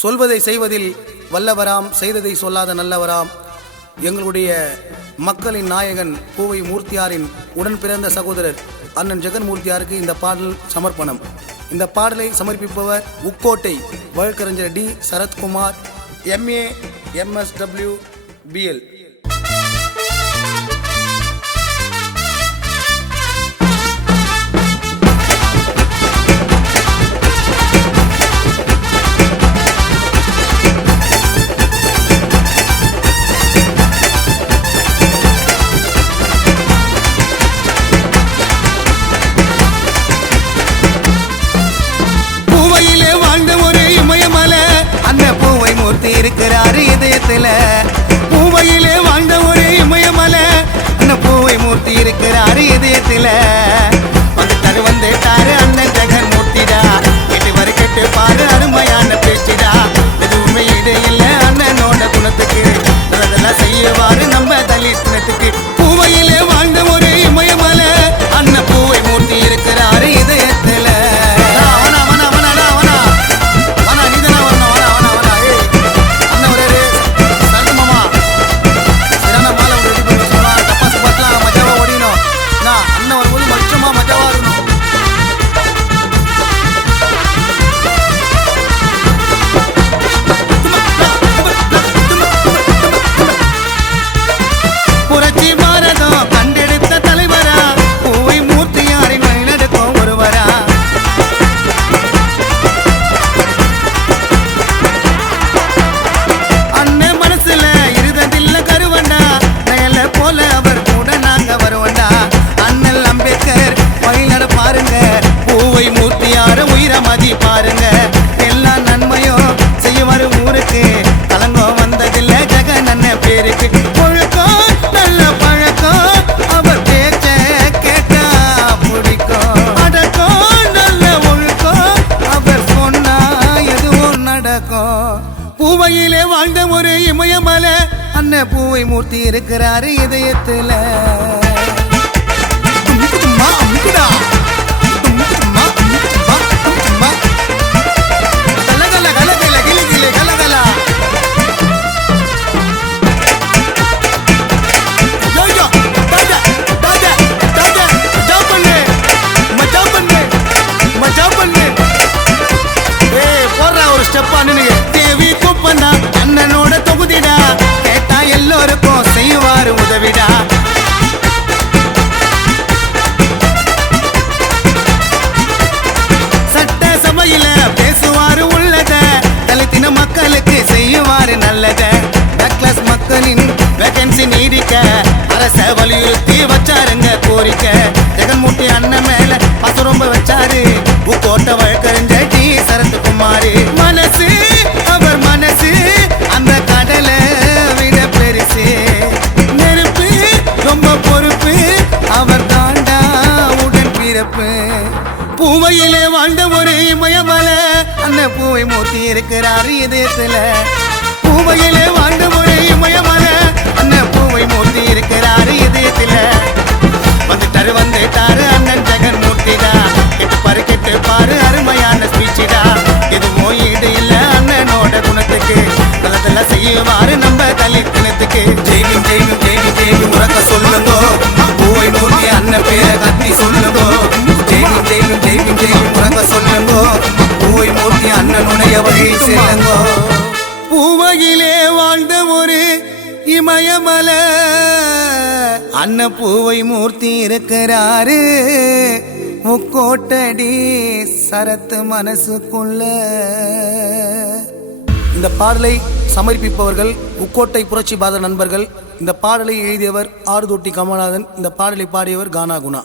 சொல்வதை செய்வதில் வல்லவராம், செய்ததை சொல்லாத நல்லவராம். எங்களுடைய மக்களின் நாயகன் பூவை மூர்த்தியாரின் உடன் பிறந்த சகோதரர் அண்ணன் ஜெகன்மூர்த்தியாருக்கு இந்த பாடல் சமர்ப்பணம். இந்த பாடலை சமர்ப்பிப்பவர் உக்கோட்டை வழக்கறிஞர் T Sarathkumar, MA MSW BL. இருக்கிறாரு இதயத்துல, பூவையிலே வாழ்ந்த ஒரு இமயமல அந்த பூவை மூர்த்தி இருக்கிறாரு இதயத்துல. வந்துட்டாரு அண்ணன் ஜெகன்மூர்த்திடா, கேட்டு வர கேட்டு பாரு அருமையான பேச்சுடா. எதுவுமே இடையில்ல அண்ணனோட குணத்துக்கு, அதெல்லாம் செய்யவாரு நம்ம தலித்தினத்துக்கு. பூவையிலே வாழ்ந்த ஒரு இமயமல அண்ணன் பூவை மூர்த்தி இருக்கிறாரு இதயத்துல. பாருங்க எல்லா நன்மையும் செய்வாரு ஊருக்கு, கலங்கம் வந்ததில்ல ஜெகன் அண்ணன் பேருக்கு. ஒழுக்கம் நல்ல பழக்கம், அவர் பேச்ச கேட்டா பிடிக்கும். அடக்கம் நல்ல ஒழுக்கம், அவர் சொன்னா எதுவும் நடக்கும். பூவையிலே வாழ்ந்த ஒரு இமயமல அண்ணன் பூவை மூர்த்தி இருக்கிறாரு இதயத்துல. அண்ணனோட தொகுதிடா, கேட்டா எல்லோருக்கும் செய்வாரு உதவிடா. சட்ட சபையில பேசுவாரு உள்ளத, தலித்தின மக்களுக்கு செய்வாரு நல்லத. பேக்லாஸ் மக்களின் வேகன்சி நீடிக்க அரச வலியுறுத்தி வச்சாருங்க கோரிக்கை. ஜெகன்மூர்த்தி அண்ணன் மேல பாசம் ரொம்ப வச்சாரு உக்கோட்டை வழக்கறிஞர் டி சரத்குமார். மனசு அவர் மனசு அந்த கடலை விட பெருசு, நெருப்பு ரொம்ப பொறுப்பு, அவர் தாண்டா உடன் பிறப்பு. பூவையிலே வாழ்ந்த ஒரு இமயமல அந்த பூவை மூர்த்தி இருக்கிறாரு இதயத்துல. பூவையிலே வாழ்ந்த ஒரு இமயமல அந்த பூவை மூர்த்தி இருக்கிறாரு இதயத்துல. வந்துட்டாரு அண்ணன் ஜெகன்மூர்த்திடா, கேட்டு பாரு அருமையான ஸ்பீச்சிடா. எதுவும் ஈடு இல்ல அண்ணனோட குணத்துக்கு, அதெல்லாம் செய்வாரு நம்ம தலித்தினத்துக்கு. ஜெய்வின் ஜெய்வின் ஜெய்வின் ஜெய்வின் உறக்க சொல்லுங்கோ, பூவை மூர்த்தி அண்ணன் பேரை கத்தி சொல்லுங்கோ. ஜெய்வின் ஜெய்வின் ஜெய்வின் ஜெய்வின் உறக்க சொல்லுங்கோ, பூவை மூர்த்தி அண்ணனுடைய வழி செல்லுங்கோ. பூவையிலே வாழ்ந்த ஒரு இமயமல அண்ணன் பூவை மூர்த்தி இருக்கிறாரு முக்கோட்டடி சரத்து மனசுக்குள்ள. இந்த பாடலை சமர்ப்பிப்பவர்கள் உக்கோட்டை புரட்சி பாத நண்பர்கள். இந்த பாடலை எழுதியவர் ஆறுதொட்டி கமல்நாதன். இந்த பாடலை பாடியவர் கானா குணா.